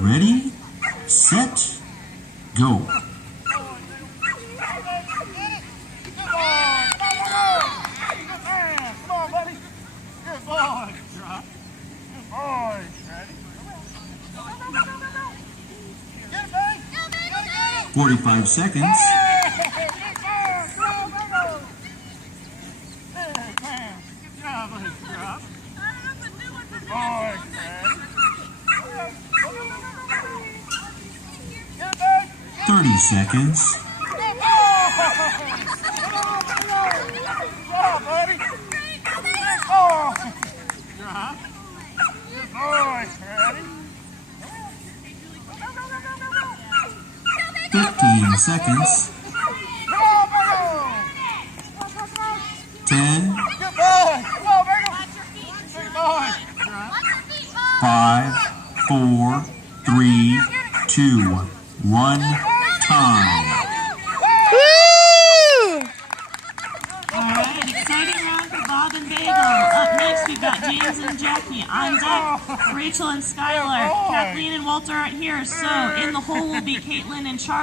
Ready, set, go. Come on, buddy. Good boy. Drop. Good boy. Ready? Get it, buddy. 45 seconds. Good job, buddy. Drop. Good boy. Ready? 30 seconds. Good job, buddy. Good boy. Drop. Good boy. Ready? 15 seconds. 10, Good boy. Come on, Bagel. Good boy. Drop. 5, 4, 3, 2, 1, time. Alright, exciting round for Bob and Bagel. Up next, we've got James and Jackie. On deck, Rachel and Skylar. Kathleen and Walter aren't here, so in the hole will be Caitlin and Charlie.